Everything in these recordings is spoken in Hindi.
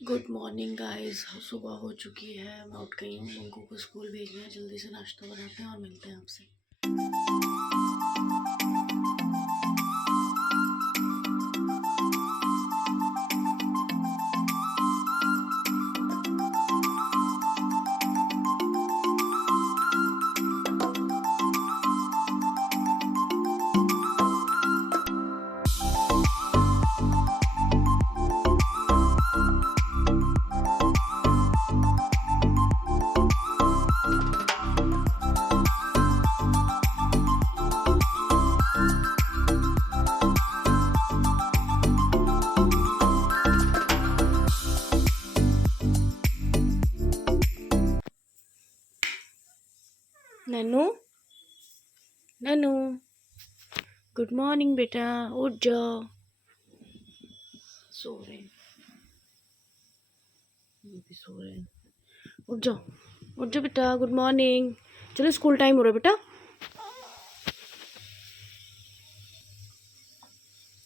Good morning guys. सुबह हो चुकी है, मैं उठ गई हूँ। उनको को स्कूल भेजना है, जल्दी से नाश्ता बनाते हैं और मिलते हैं आपसे। नन्नू नन्नू, गुड मॉर्निंग बेटा, उठ जाओ। सो रहे हैं, ये भी सो रहे हैं। उठ जाओ बेटा, गुड मॉर्निंग। चलो स्कूल टाइम हो रहा है बेटा।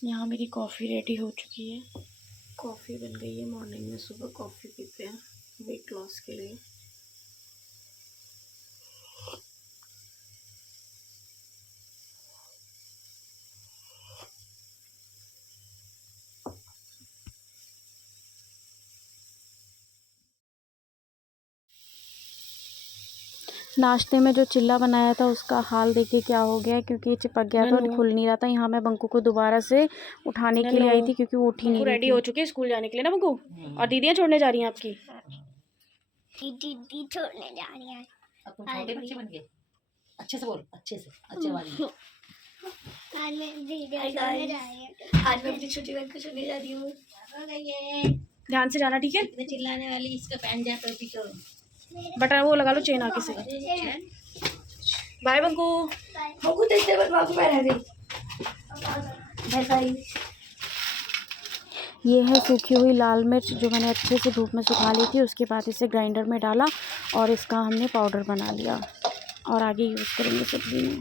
यहाँ मेरी कॉफ़ी रेडी हो चुकी है। कॉफ़ी बन गई है। मॉर्निंग में सुबह कॉफ़ी पीते हैं वेट लॉस के लिए। नाश्ते में जो चिल्ला बनाया था उसका हाल देखिए क्या हो गया है, क्योंकि ये चिपक गया था और खुल नहीं रहा था। यहाँ मैं बंकू को दोबारा से उठाने के लिए आई थी क्योंकि वो उठ ही नहीं रही थी। रेडी हो चुकी है स्कूल जाने के लिए ना बंकू? और दीदियाँ छोड़ने जा रही हैं आपकी? दीदी छोड़ने जा रही है। अब तुम छोटे बच्चे बन गए। अच्छे से बोल, अच्छे से, अच्छे वाली। आज मैं अपनी छोटी बहन को छोड़ने जा रही हूँ। ध्यान से जाना, ठीक है? चिल्लाने वाली, इसका पहन जा टोपी को। बटन वो लगा लो, चेन आगे से। बाय बंकू। बंकू तेरे बटवा को पहना दे। Bye bye. ये है सूखी हुई लाल मिर्च जो मैंने अच्छे से धूप में सुखा ली थी। उसके बाद इसे ग्राइंडर में डाला और इसका हमने पाउडर बना लिया और आगे यूज़ करेंगे सब्जी में।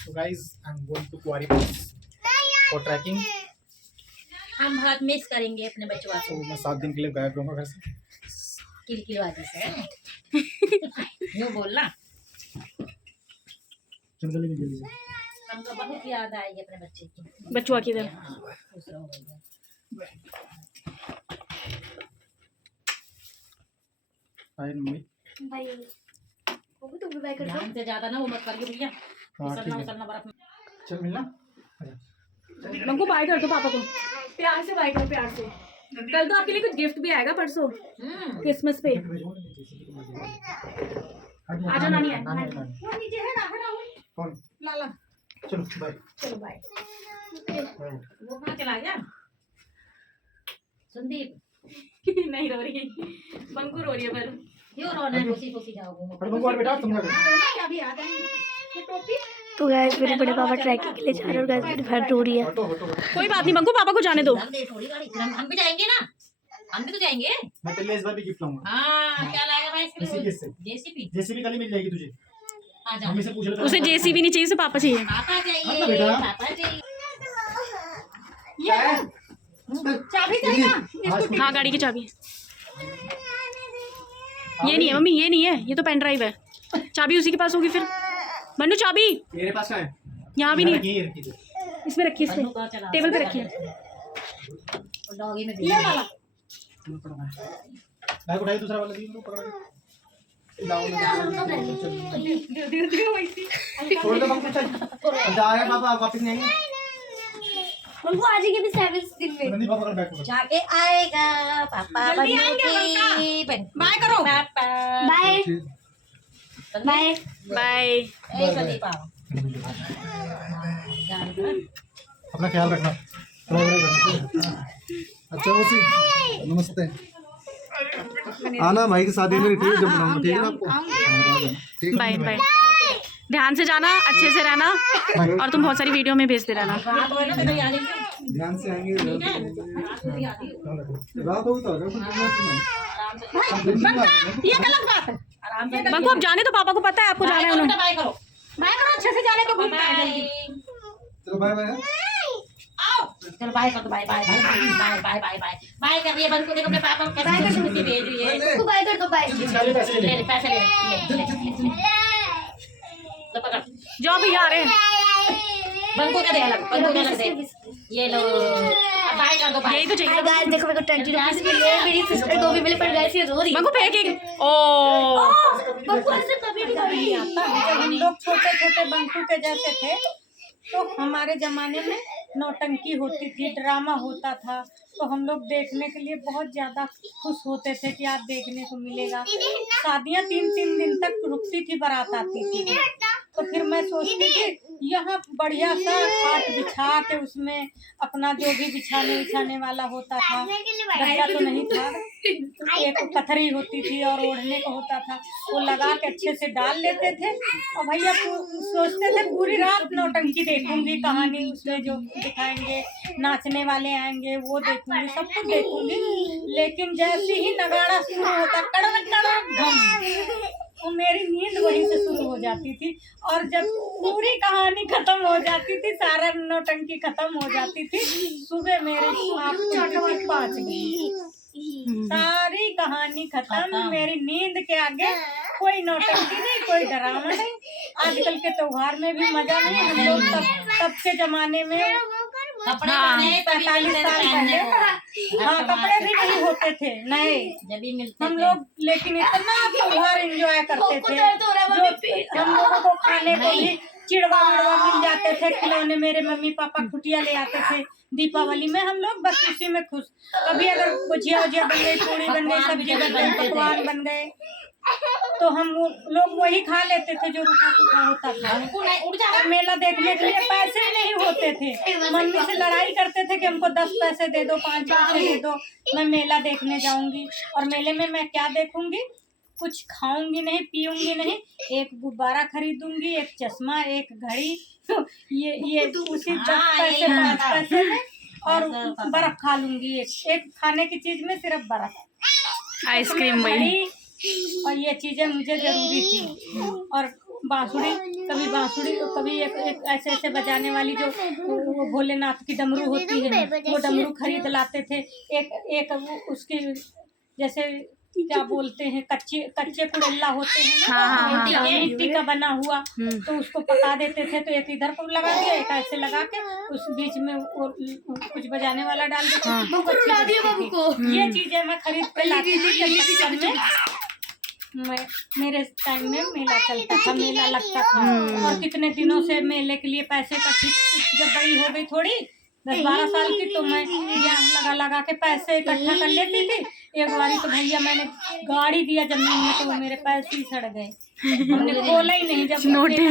So guys, I'm going to Quarry Pass for trekking. हम बहुत मिस करेंगे अपने बच्चों को। मैं 7 दिन के लिए गायब रहूंगा घर से। किलकिलवाजी से यूँ बोलना। जंगल में जल्दी से। हमको बहुत याद आएगी अपने बच्चे की। बचुआ की तरह। हाय मम्मी। बाय। वो तो बाय कर दो। ध्यान से ज्यादा ना वो मत करिए भैया। हाँ ठीक है। चल मिलना। बंकू बाय कर दो पापा को। प्यार से बाय करो, प्यार से। कल तो आपके लिए कुछ गिफ्ट भी आएगा परसों क्रिसमस पे। आजा नानी है। वो नीचे है ना कौन? लाला। चलो बाय। चलो बाय। वो कहाँ चला गया? संदीप नहीं रो रही, बंकू रो रही है पर। क्यों रोना है? खुशी जाओ घूमो। अरे बंकू बेटा तुम लोग अभी आ जाएंगे। तो गाइस मेरे बड़े पापा ट्रैकिंग के लिए जा रहे हैं और गाइस मेरी बहन रो रही है। कोई बात नहीं बंकू, पापा को जाने दो। हम भी जाएंगे ना, हम भी तो जाएंगे। मैं तेरे लिए इस बार भी गिफ्ट लाऊंगा। हाँ क्या लाएगा भाई इसके लिए? जेसीबी। जेसीबी कल ही मिल जाएगी तुझे। आ जाओ। मम्मी से पूछ ले। उसे जेसीबी नहीं चाहिए, उसे पापा चाहिए। पापा चाहिए, बेटा। पापा चाहिए। चाबी चाहिए। हाँ गाड़ी की चाबी। ये नहीं है मम्मी, ये नहीं है, ये तो पेन ड्राइव है। चाबी उसी के पास होगी फिर। मन्नू चाबी मेरे पास है। यहाँ भी नहीं है, इसमें रखिए, इसमें टेबल पे रखिए। डॉगी में ये वाला भाई उठाइए दूसरा वाला, दी पकड़ा। छोड़ दो बंकू, चल जाएगा पापा, वापस नहीं आएंगे। बंकू आ जाएंगे भी 7 दिन में। नंदी पापा कर बैठ पकड़। जाके आएगा पापा जल्दी बन्नू आएंगे की बन बाय करो। पापा बाय बाय। बाय। ए संदीप आओ अपना ख्याल रखना। अच्छा उसी नमस्ते। आना भाई की शादी में ठीक है, जब बनाऊंगा ठीक है ना आपको। ठीक है बाय बाय। ध्यान से जाना, अच्छे से रहना, और तुम बहुत सारी वीडियो में भेजते रहना। ध्यान से आएंगे। रात होगी तो ये गलत बात है। आराम से बंकू अब जाने तो, पापा को पता है आपको जाना है उन्होंने। बाय करो अच्छे से जाने को भूल चलो बाय बाय। चलो बाय कर दो, bye bye bye bye bye bye bye bye कर रही है बंकू। देखो अपने पापा को कैसे खुशी भेज रही है। बंकू बाय कर दो बाय। ले पैसे ले लो पकड़। जाओ भैया आ रहे हैं। बंकू का दे अलग, बंकू का अलग दे। ये लो अब बाय कर दो। यही तो चाहिए। हाय गाइस देखो मेरे को 20 रुपीस मिले। मेरी सिस्टर को भी मिले पर गाइस ये रो रही है। बंकू फेंक एक। ओ बंकू ऐसे कभी नहीं करी आता। जब हम लोग छोटे छोटे बंकू के जैसे थे तो हमारे ज़माने में नौटंकी होती थी, ड्रामा होता था, तो हम लोग देखने के लिए बहुत ज़्यादा खुश होते थे कि आज देखने को मिलेगा। शादियाँ 3-3 दिन तक रुकती थी, बारात आती थी। तो फिर मैं सोचती थी यहाँ बढ़िया सा खाट बिछा के उसमें अपना जो भी बिछाने वाला होता था, गद्दा तो नहीं था, एक पथरी होती थी और ओढ़ने को होता था, वो लगा के अच्छे से डाल लेते थे। और भैया सोचते थे पूरी रात नौटंकी देखूंगी, कहानी उसमें जो दिखाएंगे, नाचने वाले आएंगे वो देखूंगी, सब कुछ देखूंगी। लेकिन जैसे ही नगाड़ा शुरू होता कड़क कड़क घम, तो मेरी नींद वहीं से शुरू हो जाती थी। और जब पूरी कहानी खत्म हो जाती थी, सारा नौटंकी खत्म हो जाती थी, सुबह मेरे आँख खुलती थी 5 बजे। सारी कहानी खत्म, मेरी नींद के आगे कोई नौटंकी नहीं, कोई ड्रामा नहीं। आजकल के त्योहार में भी मजा नहीं। हम लोग तब के जमाने में कपड़े 45 साल पहले हाँ कपड़े भी नहीं होते थे नए जब भी मिलते हम थे। लोग, लेकिन इतना त्योहार एंजॉय करते थे जो हम लोगों को खाने को भी चिड़वा विड़वा मिल जाते थे, खिलौने। मेरे मम्मी पापा खुटिया ले आते थे दीपावली में, हम लोग बस उसी में खुश। कभी अगर गुजिया वुजिया बन गई, पूड़ी बन गई, सब्जी बन गई, पकवान बन गए, तो हम लोग वही खा लेते थे जो रूखा सूखा होता था। और मेला देखने के लिए पैसे नहीं होते थे, मम्मी से लड़ाई करते थे कि हमको 10 पैसे दे दो, 5 पैसे दे दो, मैं मेला देखने जाऊंगी। और मेले में मैं क्या देखूंगी, कुछ खाऊंगी नहीं, पीऊंगी नहीं, एक गुब्बारा खरीदूंगी, एक चश्मा, एक घड़ी, ये उसी 10 पैसे 5 पैसे में, और बर्फ खा लूंगी। एक खाने की चीज में सिर्फ बर्फ, आइसक्रीम वही। और ये चीजें मुझे जरूरी थी। और बांसुरी, कभी एक ऐसे बजाने वाली जो वो भोलेनाथ की डमरू होती है, वो डमरू खरीद लाते थे। एक उसकी जैसे क्या बोलते हैं, कच्चे कुड़ेला होते हैं ना, हाँ। मिट्टी का बना हुआ, तो उसको पका देते थे। तो एक इधर को लगा दिया, एक ऐसे लगा के उस बीच में वो कुछ बजाने वाला डाल देते थे, बहुत अच्छी लगती थी। ये चीजें मैं खरीद के लाती थी। मेरे टाइम में मेला चलता था, मेला लगता था, और कितने दिनों से मेले के लिए पैसे इकट्ठी। जब बड़ी हो गई थोड़ी 10-12 साल की, तो मैं यहाँ लगा के पैसे इकट्ठा कर लेती थी। एक बारी तो भैया मैंने गाड़ी दिया जमीन में, तो वो मेरे पैसे ही सड़ गए। हमने खोला ही नहीं, जब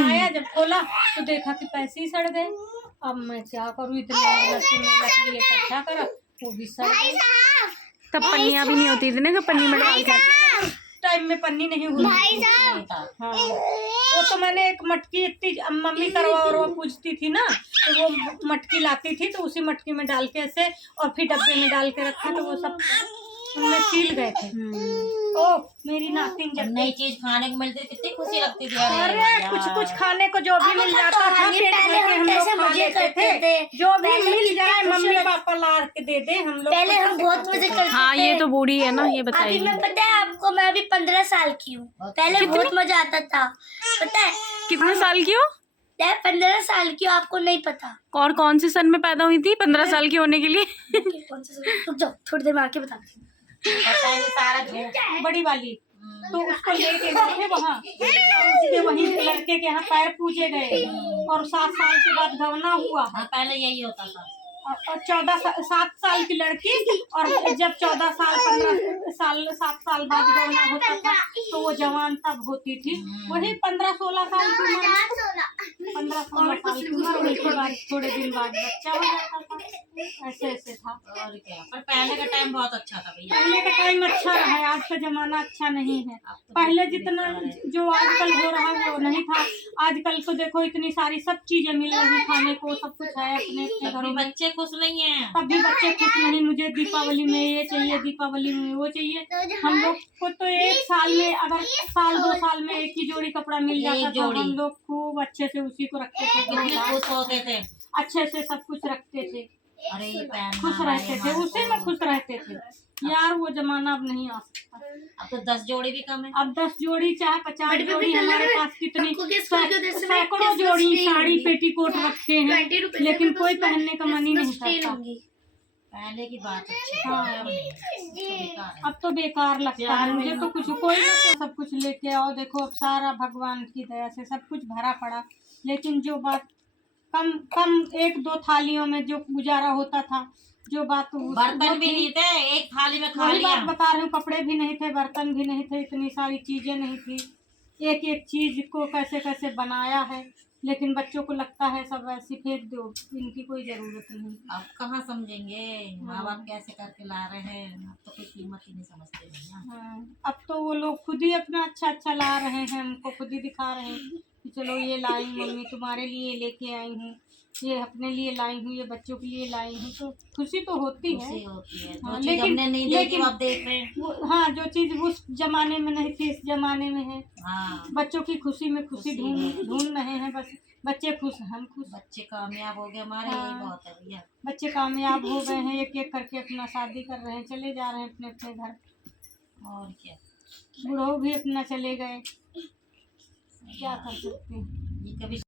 आया जब खोला तो देखा कि पैसे ही सड़ गए। अब मैं क्या करूँ, इतने मेला के लिए इकट्ठा करा, वो भी सड़ गए। तब पन्नियाँ भी नहीं होती थी ना, पन्नी में डाल के। टाइम में पन्नी नहीं हुई। हाँ वो तो मैंने एक मटकी, इतनी मम्मी करवा पूछती थी ना, तो वो मटकी लाती थी, तो उसी मटकी में डाल के ऐसे, और फिर डब्बे में डाल के रखा, तो वो सब उनमें सील गए थे। ओ मेरी नातिन जब नई चीज खाने को मिलती थी, कितनी खुशी लगती थी। अरे कुछ खाने को जो भी मिल जाता था, पेट भर के हम लोग खा लेते थे। जो भी मिल जाए मम्मी पापा ला के दे दे, हम लोग पहले हम बहुत मजे करते थे। हाँ ये तो बूढ़ी है ना, ये अभी बताइए। मैं पता है आपको, मैं अभी 15 साल की हूँ। पहले बहुत मजा आता था, पता है? कितने साल की हो? मैं 15 साल की हूँ, आपको नहीं पता। और कौन से सन में पैदा हुई थी 15 साल की होने के लिए? कौन सा रुक जाओ, थोड़ी देर में आके बताती हूँ। सारा झूठ। बड़ी वाली तो उसको लेके गए थे वहाँ, और उसके वहीं लड़के के यहाँ पैर पूजे गए, और 7 साल के बाद गवना हुआ। हाँ, पहले यही होता था। और 7 साल की लड़की, और जब 14 साल 15 साल 7 साल बाद गवना होता था तो वो जवान तब होती थी। वही 15-16 साल की उम्र, 15-16 साल की उम्र, उसके बाद थोड़े दिन बाद बच्चा हो जाता था। ऐसे ऐसे था। और क्या, पर पहले का टाइम बहुत अच्छा था भैया। पहले का टाइम अच्छा रहा है, आज का जमाना अच्छा नहीं है। अब तो पहले जितना जो आजकल हो रहा है वो नहीं था। आजकल तो देखो इतनी सारी सब चीजें मिल रही, खाने को सब कुछ है अपने अपने घरों में। बच्चे खुश नहीं है। तब भी बच्चे खुश नहीं, मुझे दीपावली में ये चाहिए, दीपावली में वो चाहिए। हम लोग को तो 1 साल में, अगर साल 2 साल में एक ही जोड़ी कपड़ा मिल जाता था, हम लोग खूब अच्छे से उसी को रखते थे, कितने खुश होते थे। अच्छे से सब कुछ रखते थे, अरे ये पहनना, खुश रहते थे, उसी में खुश रहते थे यार। वो जमाना अब नहीं आ सकता। अब तो 10 जोड़ी भी कम है। अब 10 जोड़ी चाहे 50 जोड़ी, हमारे पास कितनी सैकड़ों जोड़ी साड़ी पेटीकोट रखे हैं, लेकिन कोई पहनने का मन ही नहीं करता। पहले की बात अच्छी हाँ। है, अब नहीं। अब तो बेकार है। अब तो बेकार लगता है मुझे तो। कुछ कोई ना सब कुछ लेके आओ, देखो अब सारा भगवान की दया से सब कुछ भरा पड़ा, लेकिन जो बात कम 1-2 थालियों में जो गुजारा होता था, जो बात बर्तन भी नहीं थे, एक थाली में खा वही लिया। बात बता रही हूँ, कपड़े भी नहीं थे, बर्तन भी नहीं थे, इतनी सारी चीजें नहीं थी। एक एक चीज को कैसे कैसे बनाया है, लेकिन बच्चों को लगता है सब ऐसे फेंक दो, इनकी कोई जरूरत नहीं। अब कहाँ समझेंगे, माँ बाप कैसे करके ला रहे हैं, अब तो कोई कीमत ही नहीं समझते भैया। हाँ, अब तो वो लोग खुद ही अपना अच्छा अच्छा ला रहे हैं, हमको खुद ही दिखा रहे हैं कि चलो ये लाई मम्मी, तुम्हारे लिए लेके आई हूँ, ये अपने लिए लाई हूँ, ये बच्चों के लिए लाई हूँ। तो खुशी तो होती है। खुशी होती है, जो हाँ, चीज हमने नहीं देखी वो अब देख रहे हैं। हाँ, जो चीज उस जमाने में नहीं थी इस जमाने में है। हाँ, बच्चों की खुशी में खुशी ढूंढ रहे हैं, बस बच्चे खुश हैं, हम खुश। बच्चे कामयाब हो गए हमारे, हाँ। यही बहुत है भैया। बच्चे कामयाब हो गए हैं, एक एक करके अपना शादी कर रहे हैं, चले जा रहे हैं अपने अपने घर। और क्या, बूढ़ों भी अपना चले गए, क्या कर सकते हैं। ये कभी